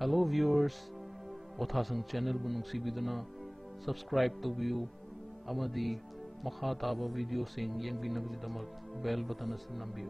Hello viewers, Othasang channel bunung sibiduna subscribe to view amadi makha taba video sing yang binabdidamak bell button as nambiyo.